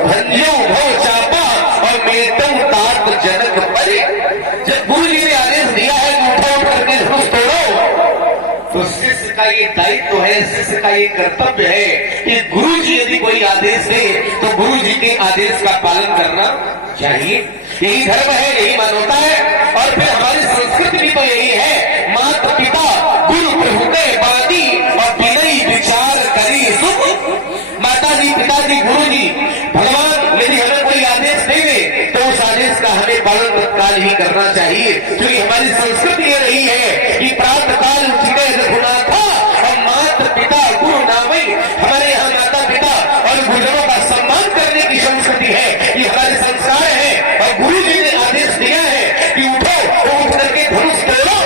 भंजो भो चापा और मेटो तात जनक परे। जब गुरु जी ने आदेश दिया है उठो करके धनुष तोड़ो, तो शिष्य का ये दायित्व है, शिष्य का ये कर्तव्य है कि गुरु जी यदि कोई आदेश दे तो गुरु जी के आदेश का पालन करना चाहिए। यही धर्म है, यही मानवता है। और फिर हमारी संस्कृति भी तो यही है, माता पिता गुरु प्रभु के बादी और विनयी विचार करी सुख। माता जी, पिताजी, गुरु जी, भगवान यदि हमें कोई आदेश देंगे तो उस आदेश का हमें पालन तत्काल ही करना चाहिए, क्योंकि हमारी संस्कृति ये रही है कि प्रातः काल उठे रघुनाथा और माता पिता गुरु नामी। हमारे यहाँ माता पिता और गुरुजनों का सम्मान करने की संस्कृति है, ये हमारे संस्कार है। और गुरु जी ने आदेश दिया है कि उठो, तो उठ करके धनुष तोड़ो।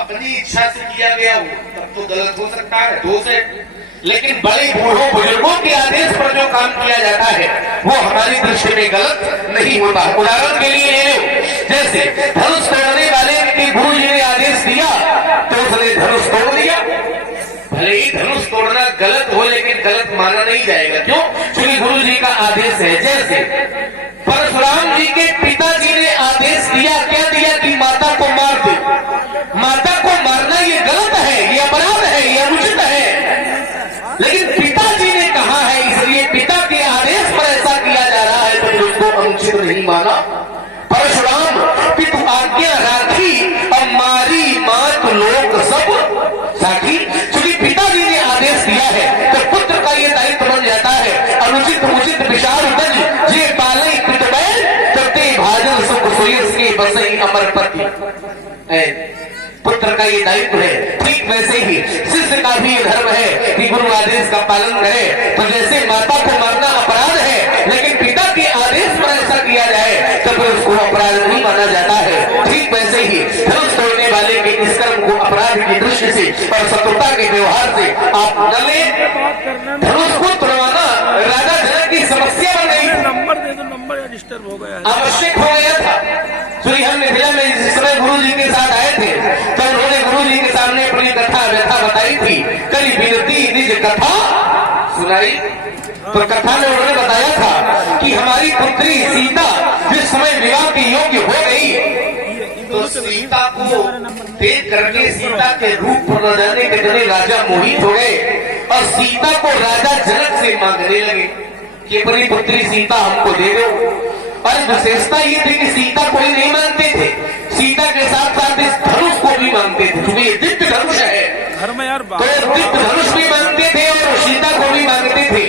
अपनी इच्छा से किया गया हो तब तो गलत हो सकता है, दोष है, लेकिन बड़े बूढ़ों बुजुर्गों के आदेश पर जो काम किया जाता है वो हमारी दृष्टि में गलत नहीं होता। उदाहरण के लिए ले लो, जैसे धनुष तोड़ने वाले के गुरु जी ने आदेश दिया तो उसने धनुष तोड़ दिया। भले ही धनुष तोड़ना गलत हो, लेकिन गलत माना नहीं जाएगा। क्यों? क्योंकि गुरु जी का आदेश है। जैसे परशुराम जी के पिताजी ने आदेश दिया, क्या दिया कि माता को मार दे। माता को मारना ये गलत है, ये अपराध है, ये अनुचित है, लेकिन पिताजी ने कहा है इसलिए पिता के आदेश पर ऐसा किया जा रहा है तो उसको अनुचित नहीं माना। परशुराम पितु आज्ञा राखी और मारी मात लोक सब साखी। क्योंकि पिताजी ने आदेश दिया है तो पुत्र का ये दायित्व बन जाता है, अनुचित उचित विचार उदज जे पालई पित बैल तते भाजन सुख सोयस के बसई अमरपति। पुत्र का ये दायित्व है। ठीक वैसे ही शिष्य का भी धर्म है कि गुरु आदेश का पालन करे। तो जैसे माता को मारना अपराध है, लेकिन पिता के आदेश पर ऐसा किया जाए तो फिर उसको अपराध नहीं माना जाता है। ठीक वैसे ही धनुष तोड़ने वाले के इस कर्म को अपराध की दृष्टि से और शत्रुता के व्यवहार से आप न लें। धनुष को तोड़वाना राजा जनक की समस्या बन गई, नंबर दे दो, नंबर डिस्टर्ब हो गया, आवश्यक हो गया था। श्री हम मिथिला में जिस समय गुरु जी के साथ आए थे तो उन्होंने गुरु जी के सामने अपनी कथा व्यथा बताई थी। कली विनती निज कथा सुनाई। तो कथा में उन्होंने बताया था कि हमारी पुत्री सीता जिस समय विवाह के योग्य हो गई तो सीता को देख करके सीता के रूप पर न जाने कितने राजा मोहित हो गए और सीता को राजा जनक से मांगने लगे कि अपनी पुत्री सीता हमको दे दो। और विशेषता ये थी कि सीता को ही नहीं मानते थे, सीता के साथ साथ इस धनुष को भी मानते थे, क्योंकि ये दिव्य धनुष है। तो दिव्य धनुष भी मानते थे और सीता को भी मांगते थे।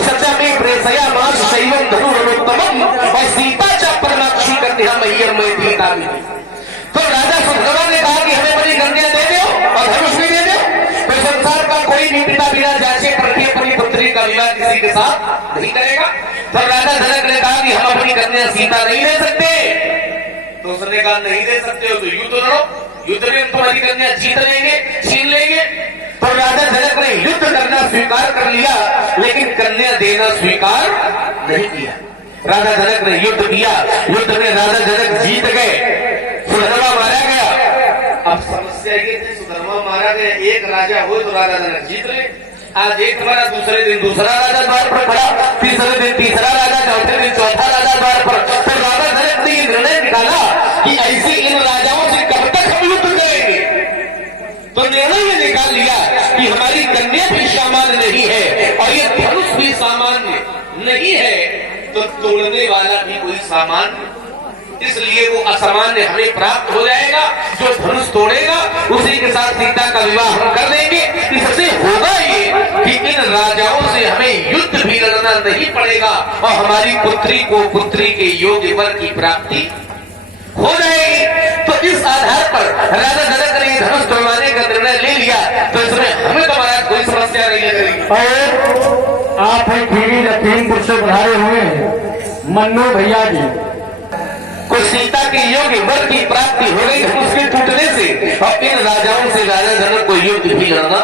सचा में प्रेसया मास शैवम धनुर्वोत्तमम और सीता च परमाक्षी करते हम मैयर में पीता भी। तो राजा सुधर्मा ने कहा कि हमें बड़ी कन्या दे दो और धनुष भी दे दो। तो संसार का कोई भी पिता बिना जांचे परखे अपनी पुत्री का विवाह किसी के साथ नहीं करेगा। तो राजा जनक ने कहा कि हम अपनी कन्या सीता नहीं ले सकते। तो उसने कहा नहीं दे सकते हो तो युद्ध लड़ो, युद्ध में तुम्हारी कन्या जीत लेंगे, छीन लेंगे। तो राजा जनक ने युद्ध करना स्वीकार कर लिया, लेकिन कन्या देना स्वीकार नहीं किया। राजा जनक ने युद्ध किया, युद्ध में राजा जनक जीत गए, सुधर्मा मारा गया। अब समस्या ये थी, सुधर्मा मारा गया, एक राजा हो तो राजा जनक जीत ले। आज एक मरा, दूसरे दिन दूसरा राजा द्वार पर खड़ा, तीसरे दिन तीसरा राजा, चौथे दिन चौथा राजा द्वार पर। तो राजा जनक ने ये निर्णय निकाला कि ऐसे इन राजाओं से कब तक हम युद्ध करेंगे। तो निर्णय ये निकाल लिया कि हमारी कन्या भी सामान्य नहीं है और ये धनुष भी सामान्य नहीं है, तो तोड़ने वाला भी कोई सामान्य, इसलिए वो असामान्य हमें प्राप्त हो जाएगा। जो धनुष तोड़ेगा उसी के साथ सीता का विवाह हम कर देंगे। इससे होगा ये कि इन राजाओं से हमें युद्ध भी लड़ना नहीं पड़ेगा और हमारी पुत्री को पुत्री के योग्य वर की प्राप्ति हो जाएगी। तो इस आधार पर राजा जनक ने धनुष तोड़वाने का निर्णय ले लिया। तो इसमें हमें तो महाराज कोई समस्या नहीं लगेगी। और आप हैं खीरी लखीमपुर से पधारे हुए मन्नू भैया जी को सीता के योग्य वर की प्राप्ति हो गई धनुष के टूटने से, और इन राजाओं से राजा जनक को युद्ध भी लड़ना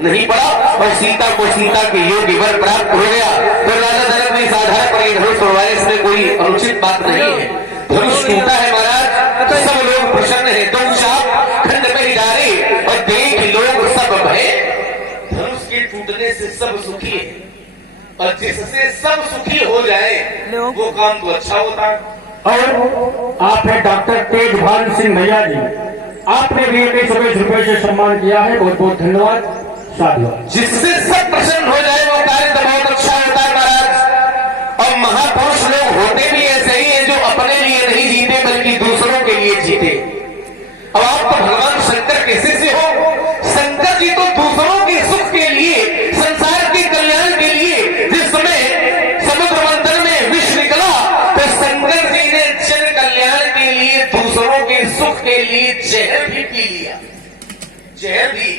नहीं पड़ा और सीता को सीता के योग्य वर प्राप्त हो गया। तो राजा जनक ने इस आधार पर धनुष तोड़वाया, इसमें कोई अनुचित बात नहीं है। धनुष टूटा है महाराज तो सब लोग प्रसन्न है, दो चाप खंड में ही डाले और देख लोग सब भय। धनुष के टूटने से सब सुखी है और जिससे सब सुखी हो जाए वो काम तो अच्छा होता है। और आप है डॉक्टर तेजभान सिंह भैया जी, आपने भी 21 रुपए से सम्मान किया है, बहुत बहुत धन्यवाद। साधु। जिससे सब प्रसन्न हो जाए वो कार्य तो बहुत अच्छा होता है महाराज। और महापुरुष लोग होते भी ऐसे ही है जो अपने लिए नहीं जीते बल्कि दूसरों के लिए जीते। अब आप तो भगवान शंकर कैसे से हो? शंकर जी तो दूसरों के सुख के लिए, संसार के कल्याण के लिए, जिस समय समुद्र मंथन में विष निकला तो शंकर जी ने जन कल्याण के लिए, दूसरों के सुख के लिए जहर भी पी लिया। जहर भी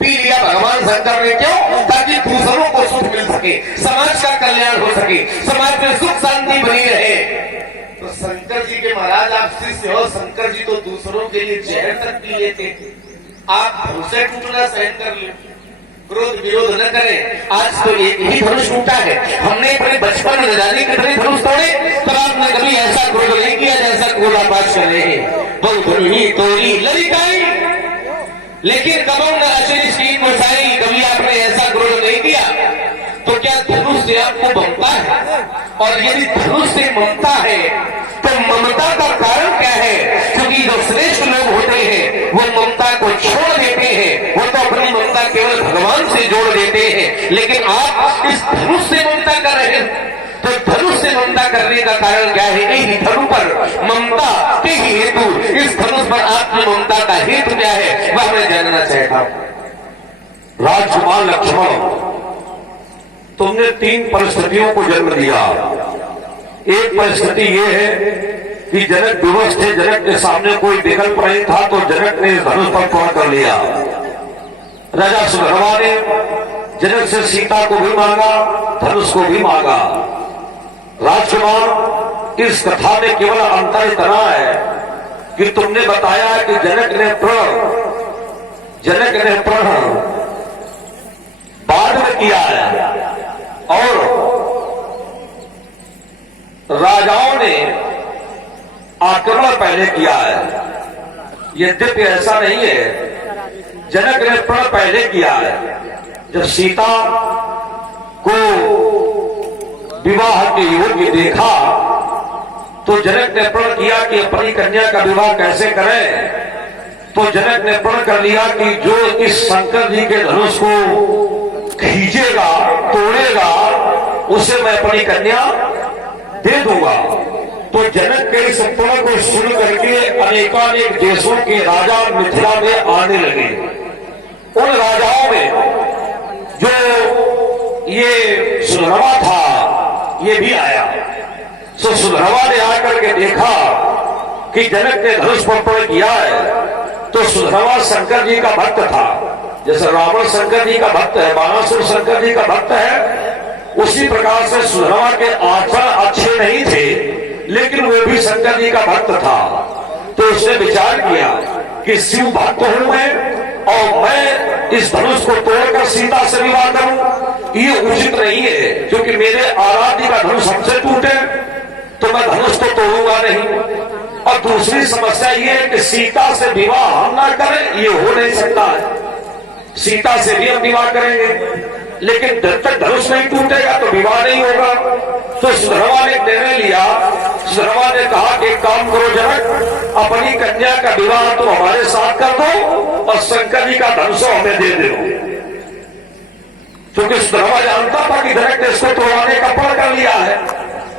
पी लिया भगवान शंकर ने, क्यों? ताकि दूसरों को सुख मिल सके, समाज का कल्याण हो सके, समाज में सुख शांति बनी रहे। तो शंकर जी के महाराज आप शिष्य हो, शंकर जी तो दूसरों के लिए जहर तक पी लेते थे। आप धनुष टूटना सहन कर ले, क्रोध विरोध न करें। आज तो एक ही धनुष टूटा है। हमने अपने बचपन में न जाने कितने धनुष तोड़े, पर आपने कभी ऐसा क्रोध नहीं किया जैसा क्रोध आप आज कर रहे हैं। बहुत ही तोड़ी ललिताई, लेकिन कबों न अचरी स्कीम बसाई, कभी आपने ऐसा क्रोध नहीं किया। तो क्या धनुष से आपको ममता है? और यदि धनुष से ममता है तो ममता का कारण क्या है? क्योंकि जो श्रेष्ठ लोग होते हैं वो ममता को छोड़ देते हैं, वो तो अपनी ममता केवल भगवान से जोड़ देते हैं। लेकिन आप इस धनुष से ममता कर रहे हैं, तो धनुष से ममता करने का कारण क्या है? यही धनु पर ममता के ही हेतु, इस धनुष पर आपकी ममता का हेतु क्या है वह मैं जानना चाहता हूं। राजकुमार लक्ष्मण, तुमने 3 परिस्थितियों को जन्म दिया। एक परिस्थिति यह है कि जनक विवश थे, जनक के सामने कोई विकल्प नहीं था, तो जनक ने धनुष पर प्रहार कर लिया। राजा सुधर्मा ने जनक से सीता को भी मांगा, धनुष को भी मांगा। राजकुमार, इस कथा में केवल अंतर इतना है कि तुमने बताया कि जनक ने प्रण बाद में किया है और राजाओं ने आक्रमण पहले किया है। यद्यपि ऐसा नहीं है, जनक ने प्रण पहले किया है। जब सीता को विवाह के योग्य देखा तो जनक ने प्रण किया कि अपनी कन्या का विवाह कैसे करें। तो जनक ने प्रण कर लिया कि जो इस शंकर जी के धनुष को खींचेगा, तोड़ेगा, उसे मैं अपनी कन्या दे दूंगा। तो जनक के इस प्रण को सुन करके अनेकानेक देशों के राजा मिथिला में आने लगे। उन राजाओं में जो ये सुधर्मा था ये भी आया। तो सुधर्मा ने आकर के देखा कि जनक ने धनुष पर प्रण किया है। तो सुधर्मा शंकर जी का भक्त था, जैसे रावण शंकर जी का भक्त है, बाणासुर शंकर जी का भक्त है, उसी प्रकार से सुधर्मा के आचरण अच्छे नहीं थे लेकिन वो भी शंकर जी का भक्त था। तो उसने विचार किया कि शिव भक्त हूं मैं और मैं इस धनुष को तोड़कर सीता से विवाह करूं, ये उचित नहीं है। क्योंकि मेरे आराध्य का धनुष हमसे टूटे तो मैं धनुष को तोड़ूंगा नहीं। और दूसरी समस्या ये है कि सीता से विवाह हम ना करें, ये हो नहीं सकता है। सीता से भी हम विवाह करेंगे लेकिन जब तक धनुष नहीं टूटेगा तो विवाह नहीं होगा। तो सुधर्मा ने निर्णय लिया। सुधर्मा ने कहा कि एक काम करो जनक, अपनी कन्या का विवाह तुम हमारे साथ कर दो और शंकर जी का धनुष हमें दे दो। क्योंकि सुधर्मा जानता था कि जनक ने इसको तोड़वाने का प्रण कर लिया है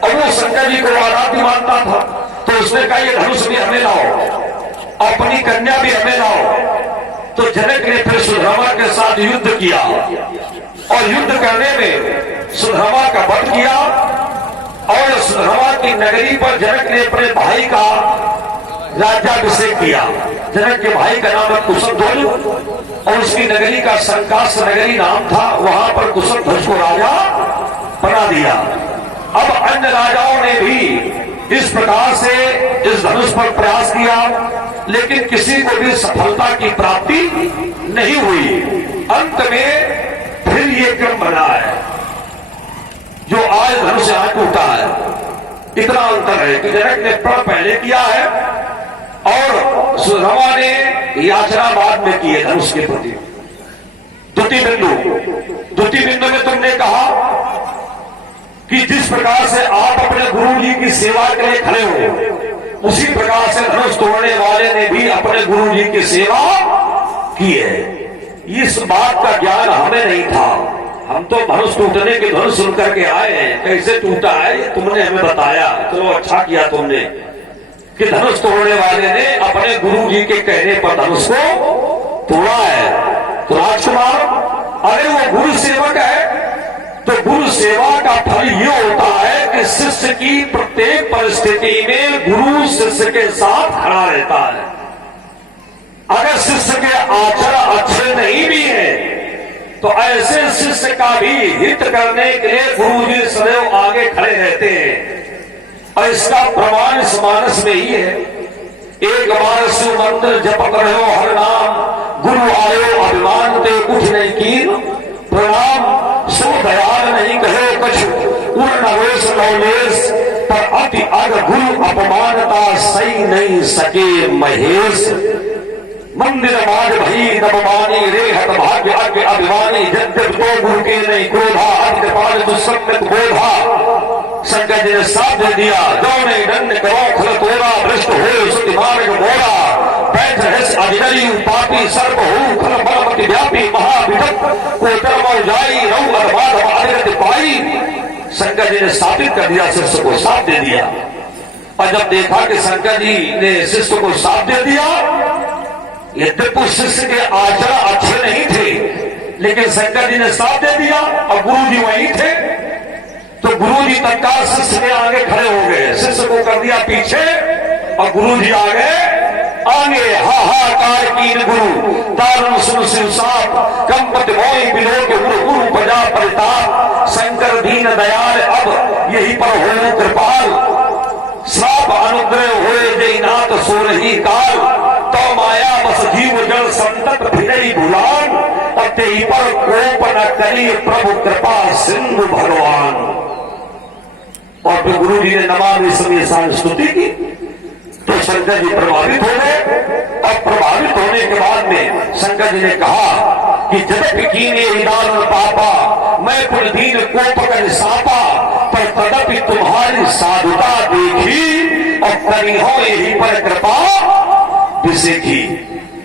और वो शंकर जी को आराध्य मानता था। तो उसने कहा ये धनुष भी हमें लाओ, अपनी कन्या भी हमें लाओ। तो जनक ने फिर सुधर्मा के साथ युद्ध किया और युद्ध करने में सुधर्मा का वध किया। और सुधर्मा की नगरी पर जनक ने अपने भाई का राज्याभिषेक किया। जनक के भाई का नाम है कुशध्वज और उसकी नगरी का संकाश नगरी नाम था। वहां पर कुशध्वज को राजा बना दिया। अब अन्य राजाओं ने भी इस प्रकार से इस धनुष पर प्रयास किया लेकिन किसी को भी सफलता की प्राप्ति नहीं हुई। अंत में फिर ये क्रम बना है जो आज धनुष यहाँ टूटा है। इतना अंतर है कि जनक ने प्रण पहले किया है और सुधर्मा ने याचना बाद में की है धनुष के प्रति। द्वितीय बिंदु में तुमने कहा कि जिस प्रकार से आप अपने गुरु जी की सेवा के लिए खड़े हो, उसी प्रकार से धनुष तोड़ने वाले ने भी अपने गुरु जी की सेवा की है। इस बात का ज्ञान हमें नहीं था। हम तो धनुष टूटने की धनुष सुन करके आए हैं, कैसे टूटा है ये तुमने हमें बताया, चलो अच्छा किया तुमने कि धनुष तोड़ने वाले ने अपने गुरु जी के कहने पर धनुष को तोड़ा है। तो राजकुमार, अरे वो गुरु सेवक है, तो गुरु सेवा का फल ये होता है कि शिष्य की प्रत्येक परिस्थिति में गुरु शिष्य के साथ खड़ा रहता है। अगर शिष्य के आचरण अच्छे नहीं भी है तो ऐसे शिष्य का भी हित करने के लिए गुरु जी सदैव आगे खड़े रहते हैं। और इसका प्रमाण इस मानस में ही है। एक बार शिव मंदिर जपत रहो हर नाम, गुरु आयो अभिमान ते कुछ नहीं कीन प्रणाम, सो दयाल नहीं कहे कछु उड़ नवेश नवलेश, पर अति अग गुरु अपमानता सही नहीं सके महेश। मंदिर माज भई नवमानी रेहत भाग्य अग्य अभिमानी, यद्यप तो गुरु के नहीं क्रोधा अग्रपाल दुस्सम्यक बोधा। शंकर जी ने साथ दे दिया, जो नहीं दंड करो खल तोरा, भ्रष्ट हो सुति मार्ग मोरा, बैठ रहस अधिकारी पापी सर्प हो खल बलमति व्यापी महाविधक, को तरमो जाई रहु अधमाध अधिगति पाई। शंकर जी ने स्थापित कर दिया, शिष्य को साथ दे दिया। और जब देखा कि शंकर जी ने शिष्य को साथ दे दिया, यद्यपि शिष्य के आचरण अच्छे नहीं थे, लेकिन शंकर जी ने साथ दे दिया और गुरु जी वहीं थे, तो गुरु जी तत्काल शिष्य के आगे खड़े हो गए। शिष्य को कर दिया पीछे और गुरु जी आगे आगे। हाहाकार कीन गुरु दारुण सुन शिव साप, कंपत मोई बिलो के गुरु गुरु प्रजा परिताप। शंकर दीन दयाल अब यही पर हो कृपाल, श्राप अनुग्रह होए जय नाथ सोरही काल। तो माया बस जीव जल संतत फिरई भुलान, और तेई पर कोप न करी प्रभु कृपा सिंधु भगवान। और फिर गुरु जी ने नमामि समीसान स्तुति की, तो शंकर जी प्रभावित हो गए। और प्रभावित होने के बाद में शंकर जी ने कहा कि जगत कीने विदान पापा, मैं कुल दीन कोप कर सापा, पर तदपि तुम्हारी साधुता देखी और करी हो यही पर कृपा विसेखी।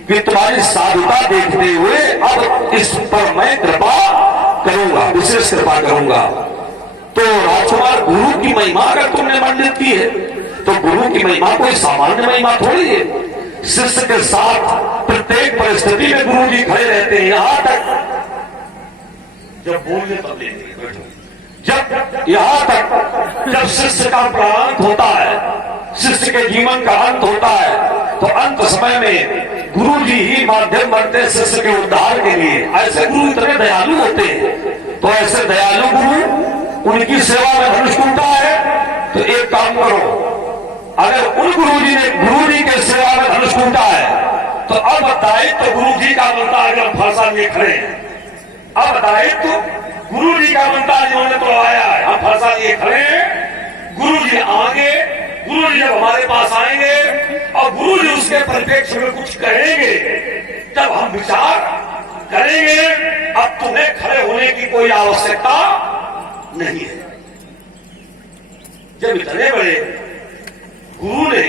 कि तुम्हारी साधुता देखते हुए अब इस पर मैं कृपा करूंगा, विशेष कृपा करूंगा। तो राजकुमार, गुरु की महिमा अगर तुमने मंडित की है तो गुरु की महिमा कोई सामान्य महिमा थोड़ी है। शिष्य के साथ प्रत्येक परिस्थिति में गुरु जी खड़े रहते हैं। यहां तक जब बोलने तब लेंगे, जब यहां तक जब शिष्य का प्रारंभ होता है, शिष्य के जीवन का अंत होता है, तो अंत समय में गुरु जी ही माध्यम बनते शिष्य के उद्धार के लिए। ऐसे गुरु इतने दयालु होते हैं, तो ऐसे दयालु गुरु, उनकी सेवा में धनुष टूटा है तो एक काम करो, अगर उन गुरु जी ने गुरु जी के सेवा में धनुष टूटा है तो अब दायित्व तो गुरु जी का बनता है। अगर फांसा लिए खड़े हैं, अब दायित्व तो गुरु जी का बनता है, जिन्होंने तो आया है, हम फांसा लिए खड़े हैं। गुरु जी आगे, गुरु जी जब हमारे पास आएंगे और गुरु जी उसके परिप्रेक्ष्य में कुछ कहेंगे, तब हम विचार करेंगे। अब तुम्हें खड़े होने की कोई आवश्यकता नहीं है। जब इतने बड़े गुरु ने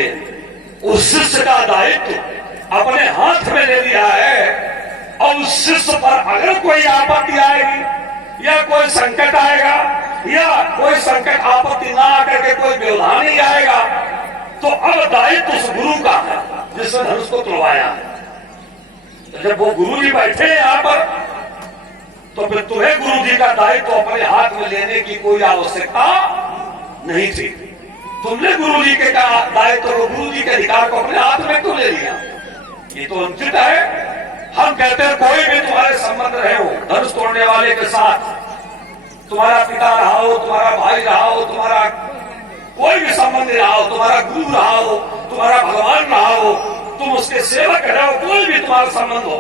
उस शिष्य का दायित्व अपने हाथ में ले लिया है, और उस शिष्य पर अगर कोई आपत्ति आएगी या कोई संकट आएगा या कोई संकट आपत्ति ना आकर के कोई व्यवधान नहीं आएगा, तो अब दायित्व उस गुरु का है जिसने धनुष को तोड़वाया है। तो जब वो गुरु जी बैठे यहाँ पर, तो फिर तुम्हें गुरु जी का दायित्व अपने हाथ में लेने की कोई आवश्यकता नहीं थी। तुमने गुरु जी के दायित्व को, गुरु जी के अधिकार को अपने हाथ में क्यों ले लिया? ये तो अनुचित है। हम कहते हैं कोई भी तुम्हारे संबंध रहे हो धनुष तोड़ने वाले के साथ, तुम्हारा पिता रहा हो, तुम्हारा भाई रहा हो, तुम्हारा कोई भी संबंध रहा हो, तुम्हारा गुरु रहा हो, तुम्हारा भगवान रहा हो, तुम उसके सेवक रहे हो, कोई भी तुम्हारा संबंध हो,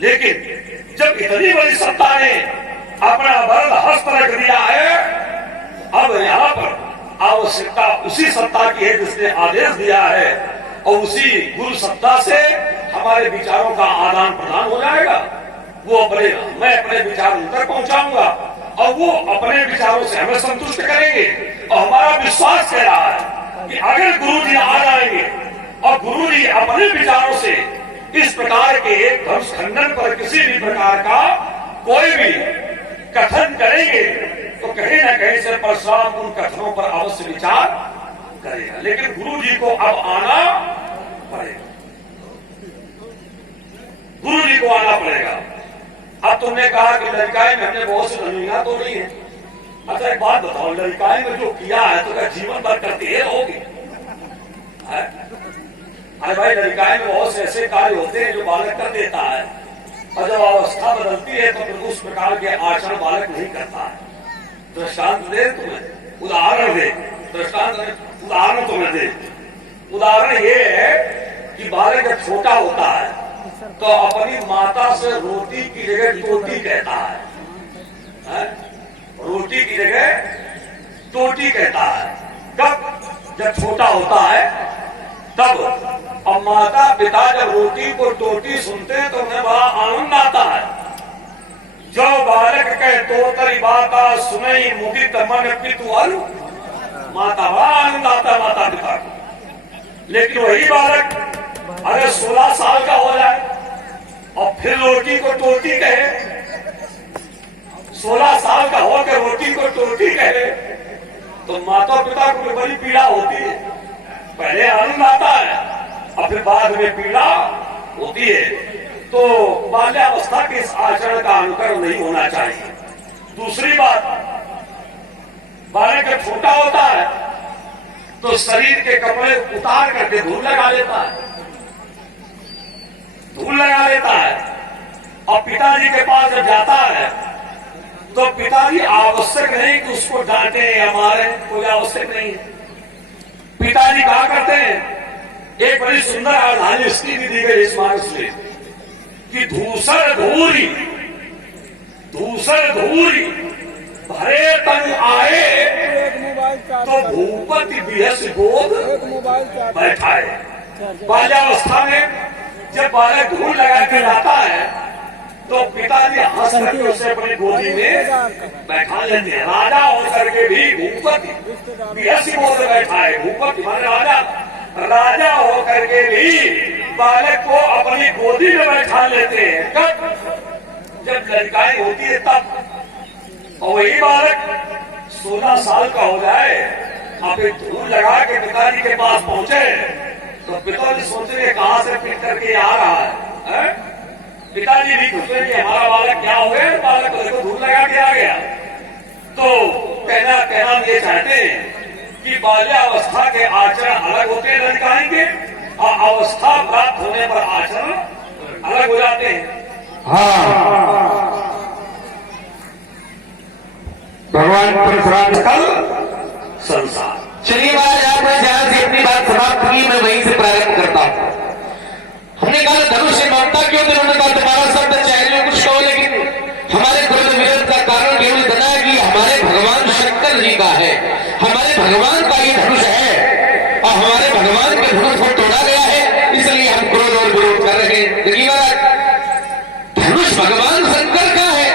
लेकिन जब इतनी बड़ी सत्ता ने अपना वरद हस्त रख दिया है, अब यहाँ पर आवश्यकता उसी सत्ता की है जिसने आदेश दिया है, और उसी गुरु सत्ता से हमारे विचारों का आदान प्रदान हो जाएगा। वो मैं अपने विचार उन तक पहुंचाऊंगा और वो अपने विचारों से हमें संतुष्ट करेंगे। और हमारा विश्वास कह रहा है कि अगर गुरु जी आ जाएंगे और गुरु जी अपने विचारों से इस प्रकार के धनुष खंडन पर किसी भी प्रकार का कोई भी कथन करेंगे तो कहीं न कहीं से परशुराम उन कथनों पर अवश्य विचार करेगा। लेकिन गुरु जी को अब आना पड़ेगा, गुरु जी को आना पड़ेगा। अब तुमने कहा कि लड़काई में हमने बहुत सी जमीना तो नहीं है। अच्छा एक बात बताओ, लड़काई में जो किया है तो क्या जीवन भर करते रहोगे? अरे भाई, लड़काई में बहुत से ऐसे कार्य होते हैं जो बालक कर देता है, और जब अवस्था बदलती है तो फिर उस प्रकार के आचरण बालक नहीं करता है। दृष्टांत दे तुम्हें, उदाहरण दे, दृष्टांत उदाहरण तुम्हें दे। उदाहरण ये है कि बालक जब छोटा होता है तो अपनी माता से रोटी की जगह टोटी कहता है, रोटी की जगह टोटी कहता है। कब? जब छोटा होता है तब। अब माता पिता जब रोटी को टोटी सुनते हैं तो उन्हें बड़ा आनंद आता है। जो बालक कहे तो तरी बाता सुनई मुदित मन पितु अरु, माता बड़ा आनंद आता है माता पिता को। लेकिन वही बालक अगर 16 साल का हो जाए और फिर रोटी को टोटी कहे, 16 साल का होकर रोटी को टोटी कहे, तो माता पिता को बड़ी पीड़ा होती है। पहले आनंद आता है और फिर बाद में पीड़ा होती है। तो बाल्यावस्था के इस आचरण का अनुकरण नहीं होना चाहिए। दूसरी बात, बालक जब छोटा होता है तो शरीर के कपड़े उतार करके धूल लगा लेता है, धूल लगा लेता है। और पिताजी के पास जब जाता है तो पिताजी आवश्यक नहीं कि उसको डांटे या मारे, कोई आवश्यक नहीं है। पिताजी कहा करते हैं, एक बड़ी सुंदर अवधानी स्थिति भी दी गई इस मानस में कि धूसर धूरी, धूसर धूरी भरे तन आए तो भूपति बिहस गोद बैठाए। बाल्यावस्था में जब बालक धूल लगा के लाता है तो पिताजी हंस करके उसे अपनी गोदी में बैठा लेते हैं। राजा होकर के भी भूपति बिहस गोद बैठाए, भूपति माने राजा, राजा होकर के भी बालक को अपनी गोदी में बैठा लेते हैं। कब? जब लड़काई होती है तब। और वही बालक 16 साल का हो जाए, आप एक धूल लगा के पिताजी के पास पहुंचे तो पिताजी सोचेंगे कहां से पिट करके आ रहा है? पिताजी भी खुश कि हमारा बालक क्या हो गया, बालक को देखो धूल लगा के आ गया। तो कहना ये चाहते हैं कि बाल्यावस्था के आचरण अलग होते हैं लड़काई के, और अवस्था प्राप्त होने पर आचरण अलग हो जाते हैं। भगवान परशुराम कल संसार। चलिए महाराज, आपने जहां से अपनी बात समाप्त की मैं वहीं से प्रारंभ करता हूं। हमने कहा धनुष से ममता क्यों? उन्होंने कहा तुम्हारा शब्द चाहे जो कुछ कहो, लेकिन हमारे क्रोध विरोध का कारण केवल इतना कि हमारे भगवान शंकर जी का है, हमारे भगवान का ये धनुष है और हमारे भगवान के धनुष को तोड़ा गया है, इसलिए हम क्रोध और विरोध कर रहे हैं। देखिए महाराज, धनुष भगवान शंकर का है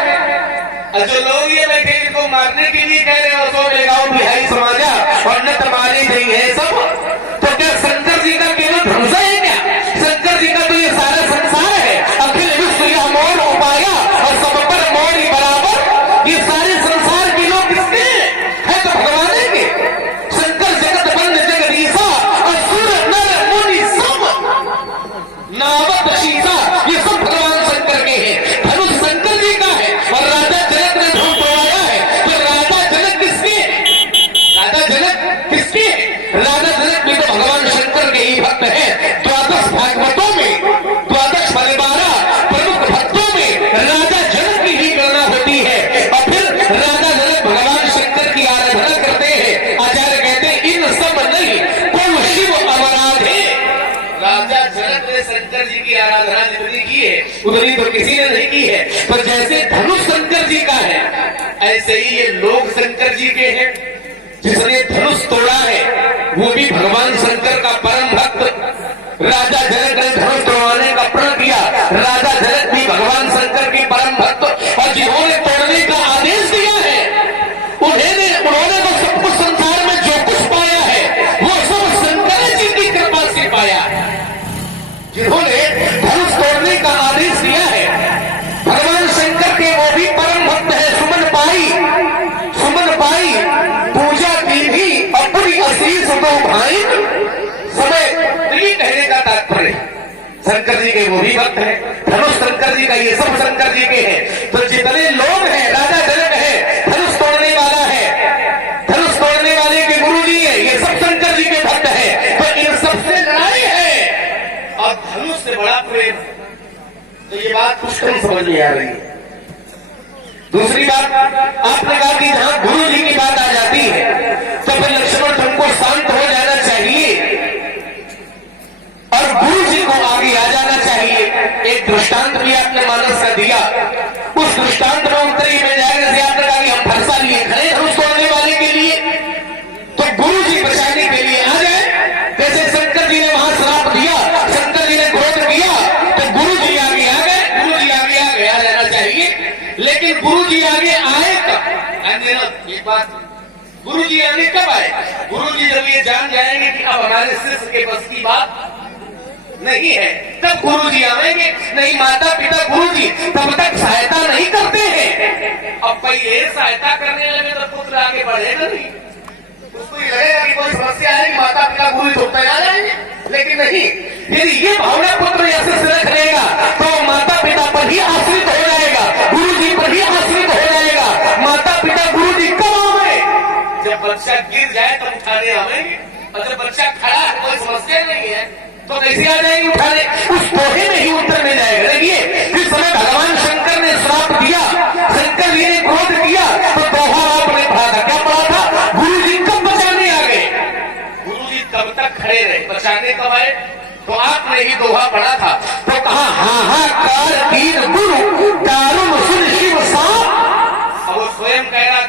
और जो लोग ये बैठे इनको मारने के लिए कह रहे हो सो लेगाओ बिहाई समाजा और न तुम्हारी नहीं है सब, तो क्या शंकर जी का केवल धनुष है क्या? शंकर जी का तो ये सारा संसार है। अखिल विश्व यह मोर उपाया और सब पर मोर ही बराबर। ये सारे संसार के लोग किसके है? तो भगवान के। शंकर जगत बंद जगदीशा असुर नर मुनि सब नावत शीशा, ये सब भगवान शंकर के हैं। धनुष शंकर जी का है और राजा जनक ने धनुष तोड़ाया है। तो राजा जनक किसके? राजा जनक किसके? राजा जनक भी तो भगवान शंकर के ही भक्त है। द्वादश भागवतों में, द्वादश 12 प्रमुख भक्तों में राजा जनक की ही गणना होती है। और फिर राजा जनक भगवान शंकर की आराधना करते हैं। आचार्य कहते हैं इन सब नहीं को शिव अवराधे। राजा जनक ने शंकर जी की आराधना जितनी की है उतनी तो किसी ने नहीं की है। पर जैसे धनुष शंकर जी का है, ऐसे ही ये लोग शंकर जी के हैं। जिसने धनुष तोड़ा है वो भी भगवान शंकर का परम भक्त। राजा जनक ने धनुष तोड़वाने का प्रण किया, राजा जनक भी भगवान शंकर के परम भक्त, और जिन्होंने तोड़ने का आदेश दिया है शंकर जी के वो भी भक्त हैं, धनुष शंकर जी का, ये सब शंकर जी के हैं। तो जितने लोग हैं, राजा जनक है, धनुष तोड़ने वाला है, धनुष तोड़ने वाले के गुरु जी है, ये सब शंकर जी के भक्त हैं। तो इन सबसे लड़ाई है और धनुष से बड़ा प्रेम। तो ये बात कुछ कम समझ में आ रही है। दूसरी बात, आपने कहा कि जहां गुरु जी की बात आ जाती है तो फिर लक्ष्मण तुमको शांत हो जाना चाहिए और गुरु जी को आगे आ जाना चाहिए। एक दृष्टांत भी आपने मानस का दिया, उस दृष्टांत में उत्तर ही मिल जाएगा। जैसे आपने कहा कि हम फरसा लिए खड़े धनुष तोड़ने वाले के लिए, तो गुरु जी बचाने के लिए आ जाए। जैसे शंकर जी ने वहां श्राप दिया, शंकर जी ने क्रोध किया, तो गुरु जी आगे आ गए, गुरु जी आगे आ जाना चाहिए। लेकिन गुरु जी आगे आए कब? एक बात, गुरु जी आगे कब आए? गुरु जी जब ये जान जाएंगे कि अब हमारे शिष्य के बस की बात नहीं है, तब गुरु जी आएंगे। नहीं, माता पिता गुरु जी तब तक सहायता नहीं करते हैं। अब पहले सहायता करने लगे तो पुत्र आगे बढ़ेगा नहीं, उसको ये लगेगा कि कोई समस्या है, माता पिता गुरु जी उठते जा जाएंगे। लेकिन नहीं, यदि ये भावना पुत्र या शिष्य रख लेगा तो माता पिता पर ही आश्रित हो जाएगा, गुरु जी पर ही आश्रित हो जाएगा। माता पिता गुरु जी कब आवे? जब बच्चा गिर जाए तब उठाने आवेंगे, और जब बच्चा खड़ा है कोई समस्या नहीं है तो कैसे आ जाएंगे उठाने? उस दोहे में ही उत्तर मिल जाएगा। देखिए, जिस समय भगवान शंकर ने श्राप दिया, शंकर जी ने क्रोध किया, तो दोहा आपने पढ़ा था। क्या पढ़ा था? गुरु जी कब बचाने आ गए? गुरु जी तब तक खड़े रहे, बचाने कब आए? तो आपने ही दोहा पढ़ा था। तो कहा हाहाकार दीन गुरु